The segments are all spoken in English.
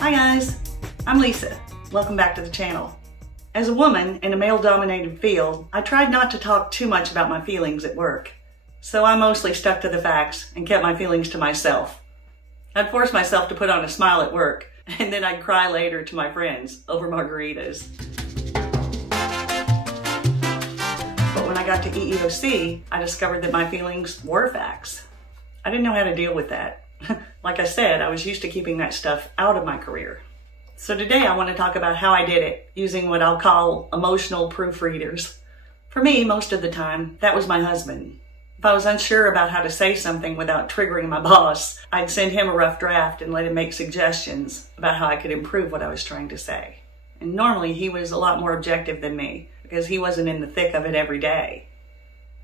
Hi guys, I'm Lisa. Welcome back to the channel. As a woman in a male-dominated field, I tried not to talk too much about my feelings at work. So I mostly stuck to the facts and kept my feelings to myself. I'd force myself to put on a smile at work, and then I'd cry later to my friends over margaritas. But when I got to EEOC, I discovered that my feelings were facts. I didn't know how to deal with that. Like I said, I was used to keeping that stuff out of my career. So today I want to talk about how I did it using what I'll call emotional proofreaders. For me, most of the time, that was my husband. If I was unsure about how to say something without triggering my boss, I'd send him a rough draft and let him make suggestions about how I could improve what I was trying to say. And normally he was a lot more objective than me because he wasn't in the thick of it every day.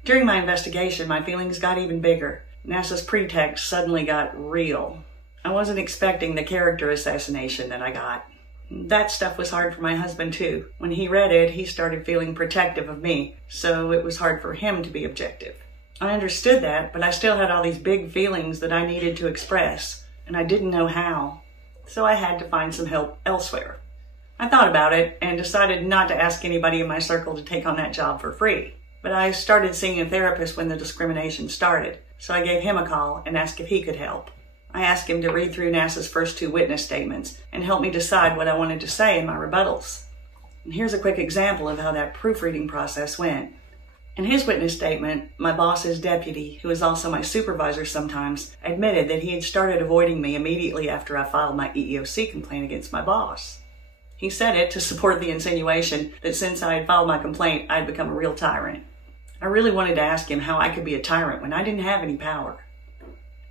During my investigation, my feelings got even bigger. NASA's pretext suddenly got real. I wasn't expecting the character assassination that I got. That stuff was hard for my husband too. When he read it, he started feeling protective of me, so it was hard for him to be objective. I understood that, but I still had all these big feelings that I needed to express, and I didn't know how. So I had to find some help elsewhere. I thought about it and decided not to ask anybody in my circle to take on that job for free. But I started seeing a therapist when the discrimination started, so I gave him a call and asked if he could help. I asked him to read through NASA's first 2 witness statements and help me decide what I wanted to say in my rebuttals. And here's a quick example of how that proofreading process went. In his witness statement, my boss's deputy, who is also my supervisor sometimes, admitted that he had started avoiding me immediately after I filed my EEOC complaint against my boss. He said it to support the insinuation that since I had filed my complaint, I'd become a real tyrant. I really wanted to ask him how I could be a tyrant when I didn't have any power.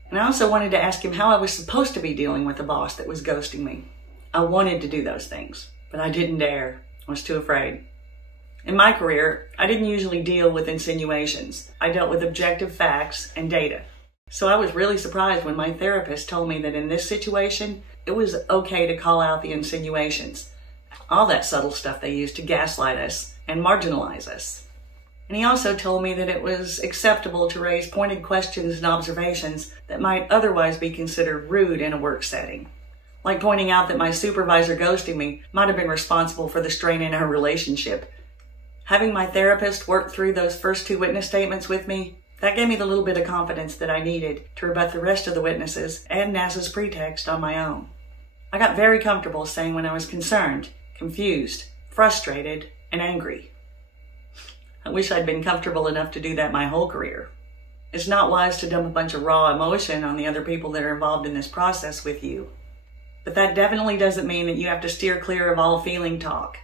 And I also wanted to ask him how I was supposed to be dealing with a boss that was ghosting me. I wanted to do those things, but I didn't dare. I was too afraid. In my career, I didn't usually deal with insinuations. I dealt with objective facts and data. So I was really surprised when my therapist told me that in this situation, it was okay to call out the insinuations. All that subtle stuff they used to gaslight us and marginalize us. And he also told me that it was acceptable to raise pointed questions and observations that might otherwise be considered rude in a work setting. Like pointing out that my supervisor ghosting me might have been responsible for the strain in our relationship. Having my therapist work through those first 2 witness statements with me, that gave me the little bit of confidence that I needed to rebut the rest of the witnesses and NASA's pretext on my own. I got very comfortable saying when I was concerned, confused, frustrated, and angry. I wish I'd been comfortable enough to do that my whole career. It's not wise to dump a bunch of raw emotion on the other people that are involved in this process with you. But that definitely doesn't mean that you have to steer clear of all feeling talk.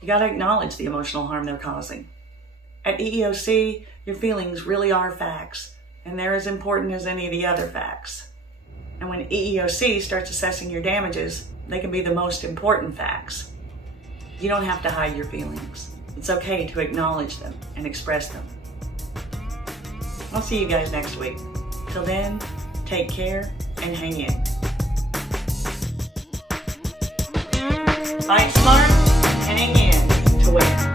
You gotta acknowledge the emotional harm they're causing. At EEOC, your feelings really are facts, and they're as important as any of the other facts. And when EEOC starts assessing your damages, they can be the most important facts. You don't have to hide your feelings. It's okay to acknowledge them and express them. I'll see you guys next week. Till then, take care and hang in. Fight smart and hang in to win.